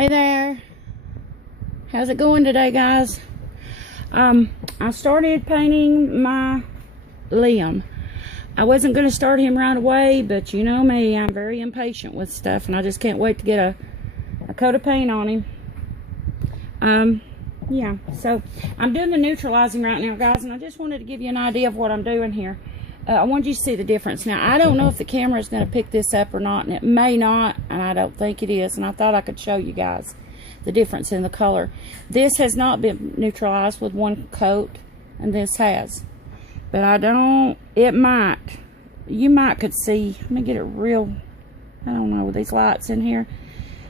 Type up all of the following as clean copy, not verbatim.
Hey there. How's it going today, guys? I started painting my Liam. I wasn't going to start him right away, but you know me, I'm very impatient with stuff, and I just can't wait to get a coat of paint on him. Yeah, so I'm doing the neutralizing right now, guys, and I just wanted to give you an idea of what I'm doing here. I wanted you to see the difference. Now, I don't know if the camera is going to pick this up or not, and it may not, and I don't think it is, and I thought I could show you guys the difference in the color. This has not been neutralized with one coat, and this has. But I don't, it might, you might could see, let me get it real, I don't know, with these lights in here.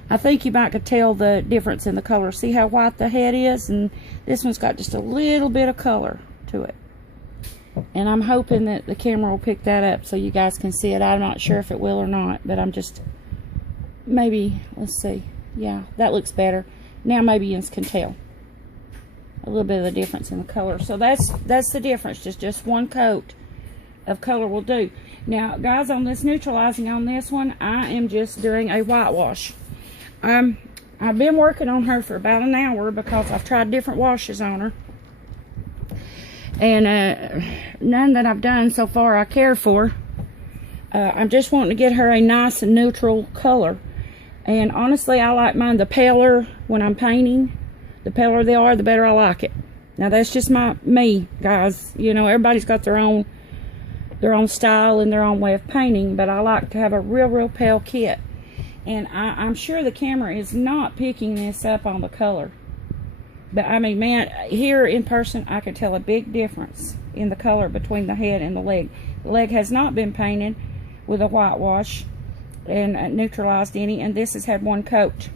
I think you might could tell the difference in the color. See how white the head is? And this one's got just a little bit of color to it. And I'm hoping that the camera will pick that up so you guys can see it. I'm not sure if it will or not, but I'm just, maybe, let's see. Yeah, that looks better. Now maybe you can tell a little bit of the difference in the color. So that's the difference. Just one coat of color will do. Now, guys, on this neutralizing on this one, I am just doing a whitewash. I've been working on her for about an hour because I've tried different washes on her. And none that I've done so far I care for. I'm just wanting to get her a nice and neutral color. And honestly, I like mine the paler when I'm painting. The paler they are, the better I like it. Now that's just me, guys. You know, everybody's got their own style and their own way of painting. But I like to have a real pale kit. And I'm sure the camera is not picking this up on the color. But I mean, man, here in person, I can tell a big difference in the color between the head and the leg. The leg has not been painted with a whitewash and neutralized any, and this has had one coat.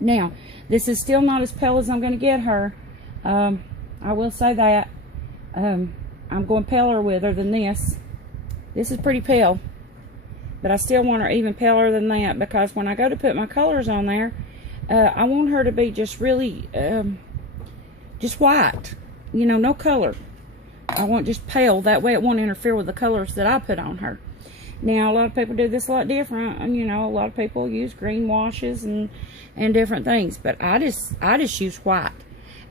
Now, this is still not as pale as I'm going to get her. I will say that. I'm going paler with her than this. This is pretty pale. But I still want her even paler than that, because when I go to put my colors on there, I want her to be just really, just white. You know, no color. I want just pale. That way it won't interfere with the colors that I put on her. Now, a lot of people do this a lot different. And, you know, a lot of people use green washes and different things. But I just use white.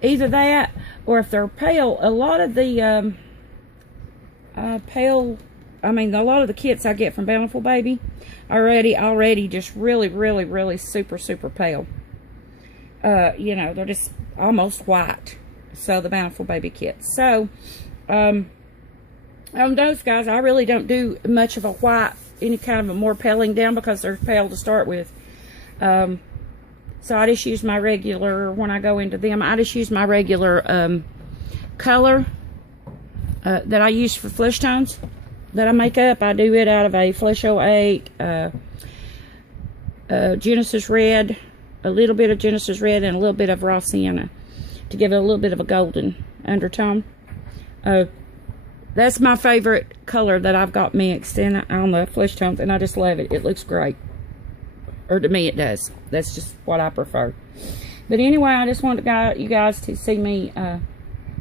Either that, or if they're pale, a lot of the a lot of the kits I get from Bountiful Baby are already just really super pale. You know, they're just almost white. So the Bountiful Baby kits. So, on those guys, I really don't do much of a white, any kind of a more paling down, because they're pale to start with. So I just use my regular, when I go into them, I just use my regular color that I use for flesh tones that I make up. I do it out of a Flesh 08, Genesis Red, a little bit of Genesis Red, and a little bit of Raw Sienna to give it a little bit of a golden undertone. That's my favorite color that I've got mixed in on the flesh tones, and I just love it. It looks great. Or to me, it does. That's just what I prefer. But anyway, I just want you guys to see me,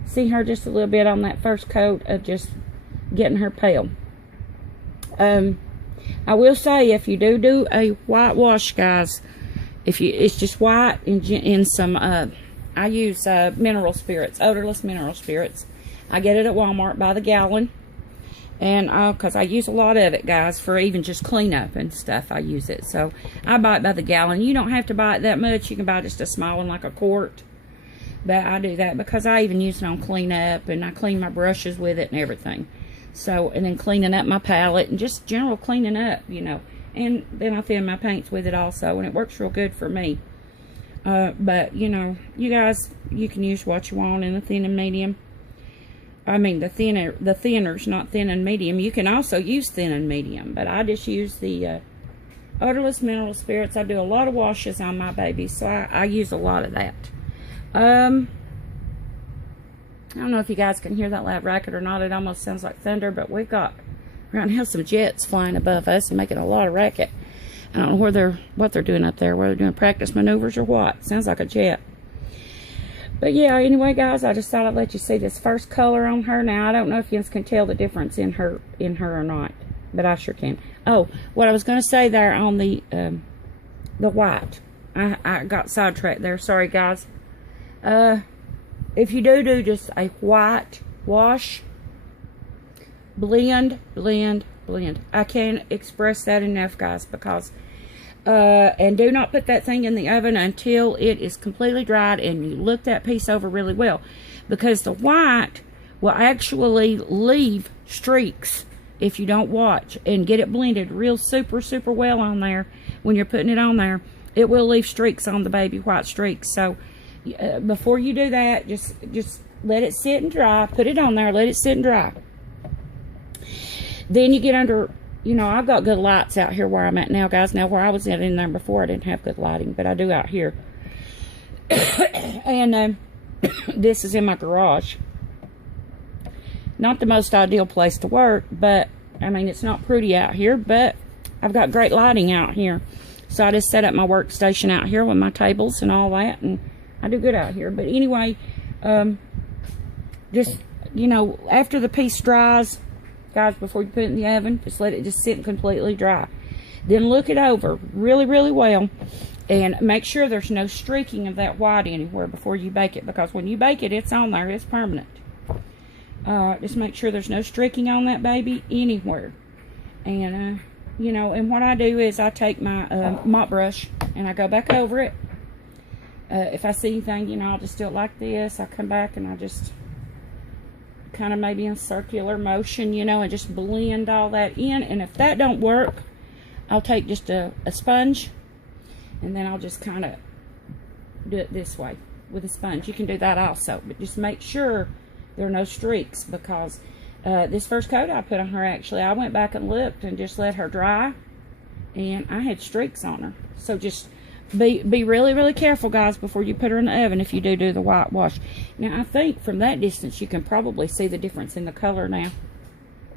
see her just a little bit on that first coat of just getting her pale. I will say, if you do a whitewash, guys, it's just white in some, I use mineral spirits, odorless mineral spirits. I get it at Walmart by the gallon, and because I use a lot of it, guys, for even just cleanup and stuff. I use it, so I buy it by the gallon. You don't have to buy it that much. You can buy just a small one, like a quart. But I do that because I even use it on cleanup, and I clean my brushes with it and everything. So, and then cleaning up my palette and just general cleaning up, you know. And then I thin my paints with it also, and it works real good for me. But, you know, you guys, you can use what you want in the thin and medium. I mean, the thinners, not thin and medium. You can also use thin and medium, but I just use the odorless mineral spirits. I do a lot of washes on my babies, so I use a lot of that. I don't know if you guys can hear that loud racket or not. It almost sounds like thunder, but we've got around here some jets flying above us and making a lot of racket. I don't know what they're doing up there, whether they're doing practice maneuvers or what. Sounds like a jet. But yeah, anyway, guys, I just thought I'd let you see this first color on her. Now, I don't know if you can tell the difference in her or not, but I sure can. Oh, what I was going to say there on the white. I got sidetracked there. Sorry, guys. If you do just a white wash, blend. I can't express that enough, guys, because and do not put that thing in the oven until it is completely dried and you look that piece over really well, because the white will actually leave streaks if you don't watch and get it blended real super well on there. When you're putting it on there, it will leave streaks on the baby, white streaks. So before you do that, just let it sit and dry. Put it on there, let it sit and dry. Then you get under, you know, I've got good lights out here where I'm at now, guys. Now, where I was in there before, I didn't have good lighting, but I do out here. And this is in my garage. Not the most ideal place to work, but, I mean, it's not pretty out here, but I've got great lighting out here. So I just set up my workstation out here with my tables and all that, and I do good out here. But anyway, just, you know, after the piece dries, guys, before you put it in the oven, just let it just sit completely dry. Then look it over really well, and make sure there's no streaking of that white anywhere before you bake it, because when you bake it, it's on there, it's permanent. Just make sure there's no streaking on that baby anywhere. And you know, and what I do is I take my mop brush and I go back over it. If I see anything, you know, I'll just do it like this. I come back and I just kind of maybe in circular motion, you know, and just blend all that in. And if that don't work, I'll take just a sponge, and then I'll just kind of do it this way with a sponge. You can do that also, but just make sure there are no streaks, because this first coat I put on her, actually, I went back and looked and just let her dry, and I had streaks on her. So just be really careful, guys, before you put her in the oven if you do the whitewash. Now, I think from that distance you can probably see the difference in the color now.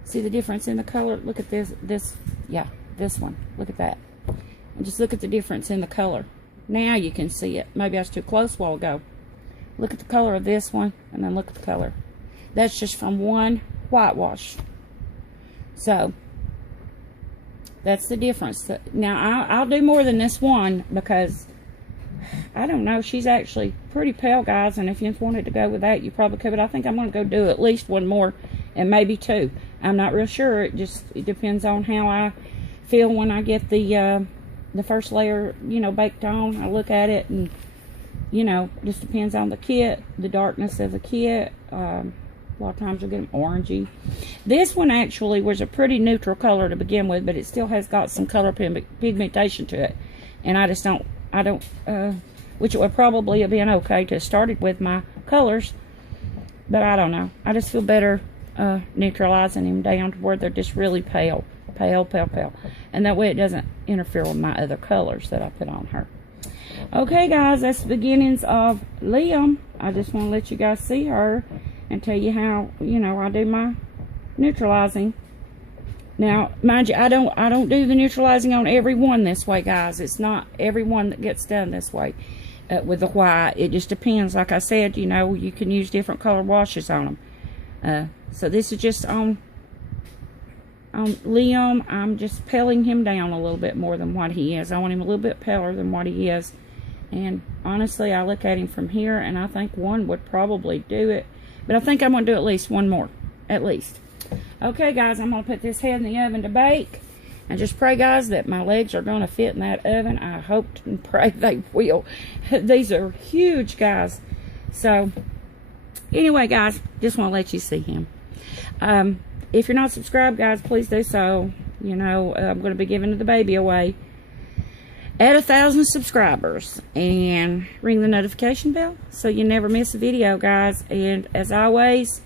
See the difference in the color? Look at this, yeah, this one. Look at that. And just look at the difference in the color. Now you can see it. Maybe I was too close a while ago. Look at the color of this one, and then look at the color. That's just from one whitewash. So that's the difference. Now I'll do more than this one, because I don't know, she's actually pretty pale, guys, and if you wanted to go with that, you probably could, but I think I'm going to go do at least one more, and maybe two. I'm not real sure. It depends on how I feel when I get the first layer, you know, baked on. I look at it, and you know, just depends on the kit, the darkness of the kit. A lot of times you'll get them orangey. This one actually was a pretty neutral color to begin with, but it still has got some color pigmentation to it. And I just don't, which it would probably have been okay to have started with my colors, but I don't know. I just feel better neutralizing them down to where they're just really pale. And that way it doesn't interfere with my other colors that I put on her. Okay, guys, that's the beginnings of Liam. I just want to let you guys see her and tell you how, you know, I do my neutralizing. Now, mind you, I don't do the neutralizing on every one this way, guys. It's not every one that gets done this way with the white. It just depends. Like I said, you know, you can use different color washes on them. So this is just on Liam. I'm just paling him down a little bit more than what he is. I want him a little bit paler than what he is. And honestly, I look at him from here, and I think one would probably do it. But I think I'm going to do at least one more. At least. Okay, guys, I'm going to put this head in the oven to bake. And just pray, guys, that my legs are going to fit in that oven. I hope and pray they will. These are huge, guys. So, anyway, guys, just want to let you see him. If you're not subscribed, guys, please do so. You know, I'm going to be giving the baby away at 1,000 subscribers, and ring the notification bell so you never miss a video, guys. And as always,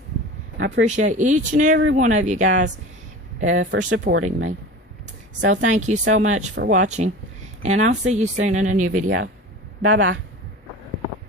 I appreciate each and every one of you guys for supporting me. So thank you so much for watching, and I'll see you soon in a new video. Bye bye.